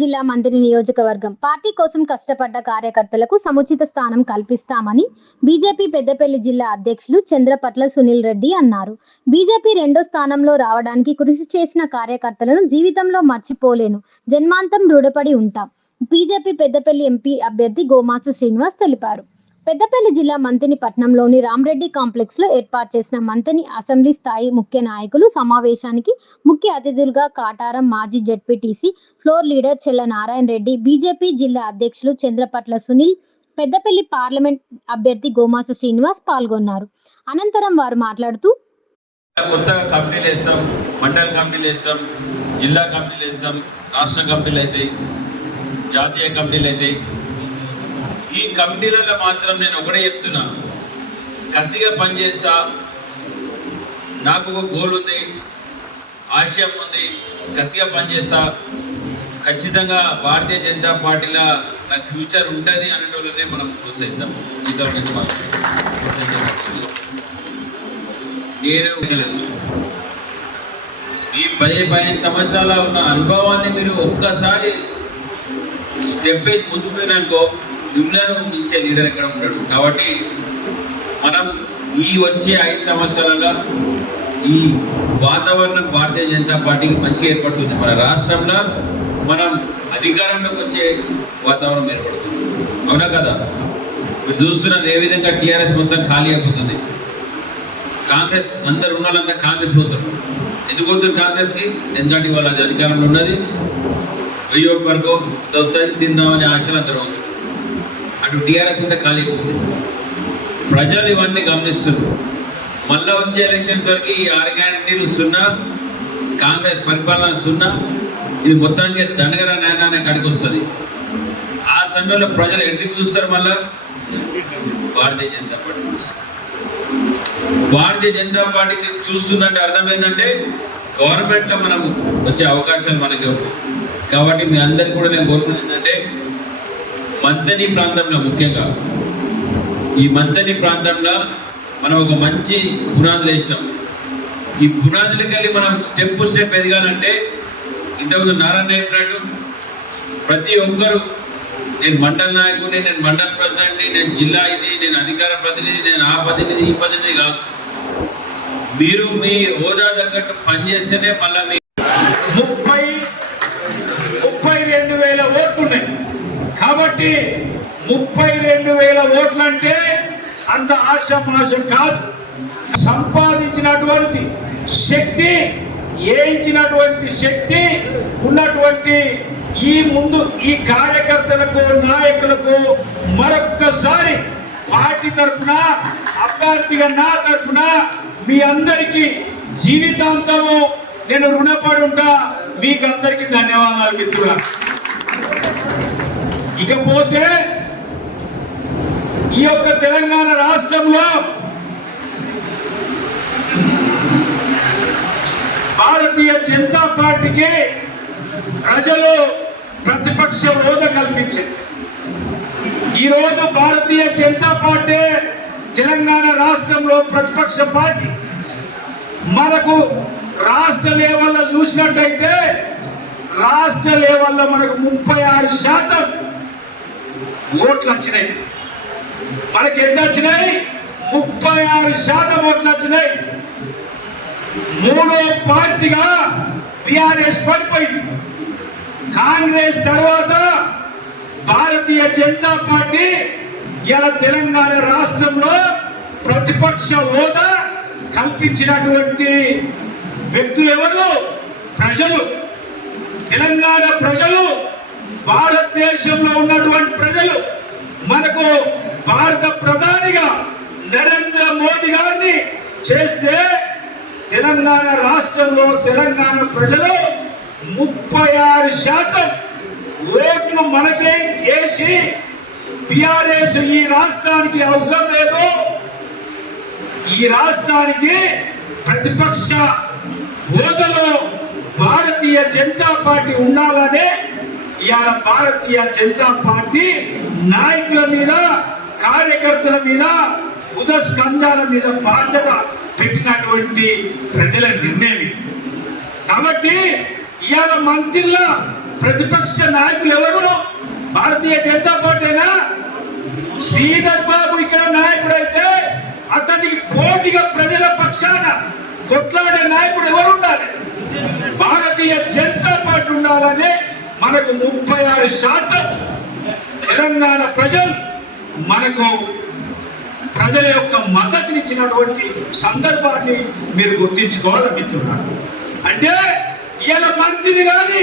జిల్లా మంత్రి నియోజకవర్గం పార్టీ కోసం కష్టపడ్డ కార్యకర్తలకు సముచిత స్థానం కల్పిస్తామని బీజేపీ పెద్దపల్లి జిల్లా అధ్యక్షులు చంద్రపట్ల సునీల్ రెడ్డి అన్నారు. బీజేపీ రెండో స్థానంలో రావడానికి కృషి చేసిన కార్యకర్తలను జీవితంలో మర్చిపోలేను, జన్మాంతం రుణపడి ఉంటాం. బీజేపీ పెద్దపల్లి ఎంపీ అభ్యర్థి గోమాసు శ్రీనివాస్ తెలిపారు. పెద్దపల్లి జిల్లా మంతిని పట్టణంలోని రామరెడ్డి కాంప్లెక్స్ లో ఏర్పాటు చేసిన మంతిని అసెంబ్లీ స్థాయి ముఖ్య నాయకులు సమావేశానికి ముఖ్య అతిథులుగా కాటారం మాజీ జెడ్పీటీసీ ఫ్లోర్ లీడర్ చెల్ల నారాయణ రెడ్డి, బీజేపీ జిల్లా అధ్యక్షులు చంద్రపట్ల సునీల్, పెద్దపల్లి పార్లమెంట్ అభ్యర్థి గోమాసు శ్రీనివాస్ పాల్గొన్నారు. అనంతరం వారు మాట్లాడుతూ కొత్తగా కమిటీలు వేస్తాం, మండల కమిటీలు వేస్తాం, జిల్లా కమిటీలు వేస్తాం, రాష్ట్ర కమిటీలు అయితే, జాతీయ కమిటీలు అయితే, ఈ కమిటీలలో మాత్రం నేను ఒకటే చెప్తున్నా, కసిగా పనిచేస్తా. నాకు ఒక గోల్ ఉంది, ఆశయం ఉంది, కసిగా పనిచేస్తా. ఖచ్చితంగా భారతీయ జనతా పార్టీలో నాకు ఫ్యూచర్ ఉంటుంది అనేటోళ్ళనే మనం ప్రోత్సహిద్దాం. నేను ఈ 15 సంవత్సరాల ఉన్న అనుభవాన్ని మీరు ఒక్కసారి స్టెప్ వేసి ముందుకు పోయినానుకో, మిమ్మల్ని మించే లీడర్ ఎక్కడ ఉంటాడు. కాబట్టి మనం ఈ వచ్చే 5 సంవత్సరాలలో ఈ వాతావరణం భారతీయ జనతా పార్టీకి మంచి ఏర్పడుతుంది. మన రాష్ట్రంలో మనం అధికారంలోకి వచ్చే వాతావరణం ఏర్పడుతుంది. అవునా కదా? మీరు చూస్తున్నారు ఏ విధంగా టీఆర్ఎస్ మొత్తం ఖాళీ అయిపోతుంది. కాంగ్రెస్ అందరు ఉన్న వాళ్ళంతా కాంగ్రెస్ పోతారు. ఎందుకు పోతుంది కాంగ్రెస్కి? ఎందుకంటే ఇవాళ అది అధికారంలో ఉన్నది. 1000 వరకు దొరుకుతుంది, తిందామని ఆశలు అందరూ అవుతుంది. అటు టీఆర్ఎస్ అంతా ఖాళీ అయిపోతుంది. ప్రజలు ఇవన్నీ గమనిస్తున్నారు. మళ్ళా వచ్చే ఎలక్షన్స్ వరకు ఈ 6 గ్యారెంటీలు సున్నా, కాంగ్రెస్ పరిపాలన సున్నా. ఇది మొత్తానికి దండగర నాయన కడికి వస్తుంది. ఆ సమయంలో ప్రజలు ఎందుకు చూస్తారు? మళ్ళా భారతీయ జనతా పార్టీ. భారతీయ జనతా పార్టీకి చూస్తున్నట్టు అర్థమైందంటే గవర్నమెంట్లో మనం వచ్చే అవకాశాలు మనకి. కాబట్టి మీ అందరికీ కూడా నేను కోరుకునేది ఏంటంటే, మంతని ప్రాంతంలో ముఖ్యంగా ఈ మంతని ప్రాంతంలో మనం ఒక మంచి పునాదులు వేసినాం. ఈ పునాదులకి వెళ్ళి మనం స్టెప్ ఎదగాలంటే ఇంతకుముందు నారాయణ చెప్పినట్టు ప్రతి ఒక్కరు, నేను మండల నాయకుడిని, నేను మండల ప్రెసిడెంట్ని, నేను జిల్లా ఇది, నేను అధికార ప్రతినిధి, నేను ఆ ప్రతినిధి ఈ ప్రతినిధి కాదు. మీరు మీ హోదా తగ్గట్టు పనిచేస్తేనే మళ్ళీ మీ 32,000 ఓట్లు ఉన్నాయి. కాబట్టి 32,000 ఓట్లు అంటే అంత ఆశమాశం కాదు. సంపాదించినటువంటి శక్తి, ఏయించినటువంటి శక్తి ఉన్నటువంటి ఈ కార్యకర్తలకు, నాయకులకు మరొక్కసారి పార్టీ తరఫున, అభ్యర్థిగా నా తరఫున మీ అందరికీ జీవితాంతము నేను రుణపడి ఉంటా. మీకు అందరికీ ధన్యవాదాలు మిత్రులా. ఇకపోతే ఈ యొక్క తెలంగాణ రాష్ట్రంలో భారతీయ జనతా పార్టీకి ప్రజలు ప్రతిపక్ష హోదా కల్పించింది. ఈరోజు భారతీయ జనతా పార్టీ తెలంగాణ రాష్ట్రంలో ప్రతిపక్ష పార్టీ. మనకు రాష్ట్ర లెవెల్లో చూసినట్టయితే రాష్ట్ర లెవెల్లో మనకు 36% ఓట్లు వచ్చినాయి. మనకి ఎంత వచ్చినాయి? 36% ఓట్లు వచ్చినాయి. మూడో పార్టీగా టిఆర్ఎస్ పడిపోయింది. కాంగ్రెస్ తర్వాత భారతీయ జనతా పార్టీ ఇలా తెలంగాణ రాష్ట్రంలో ప్రతిపక్ష హోదా కల్పించినటువంటి వ్యక్తులు ఎవరు? ప్రజలు, తెలంగాణ ప్రజలు, భారతదేశంలో ఉన్నటువంటి ప్రజలు. మనకు భారత ప్రధానిగా నరేంద్ర మోదీ గారిని చేస్తే తెలంగాణ రాష్ట్రంలో తెలంగాణ ప్రజలు 36% ఓట్లు మనకే వేసి టిఆర్ఎస్ ఈ రాష్ట్రానికి అవసరం లేదు, ఈ రాష్ట్రానికి ప్రతిపక్ష హోదాలో భారతీయ జనతా పార్టీ ఉండాలనే ఇవాళ భారతీయ జనతా పార్టీ నాయకుల మీద, కార్యకర్తల మీద, ఉదస్కంధాల మీద బాధ్యత పెట్టినటువంటి ప్రజల నిర్ణయం. కాబట్టి ఇవాళ మంత్రిలో ప్రతిపక్ష నాయకులు ఎవరు? భారతీయ జనతా పార్టీనా? శ్రీధర్ బాబు ఇక్కడ నాయకుడైతే అతనికి పోటీగా ప్రజల పక్షాన కొట్లాడే నాయకుడు ఎవరు ఉండాలి? భారతీయ జనతా పార్టీ ఉండాలని మనకు 36% తెలంగాణ ప్రజలు మనకు ప్రజల యొక్క మద్దతునిచ్చినటువంటి సందర్భాన్ని మీరు గుర్తించుకోవాలని మిత్రులారా. అంటే ఇలా మంత్రి కానీ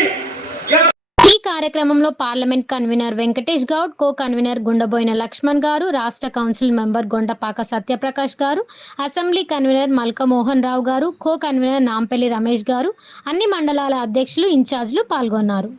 ఈ కార్యక్రమంలో parliament convener Venkatesh Goud, co convener Gundaboina Lakshman garu, రాష్ట్ర council member Gondapaka Satyaprakash garu, assembly convener Malka Mohan Rao garu, co convener Nampally Ramesh గారు, అన్ని మండలాల అధ్యక్షులు, ఇన్ఛార్జీలు పాల్గొన్నారు.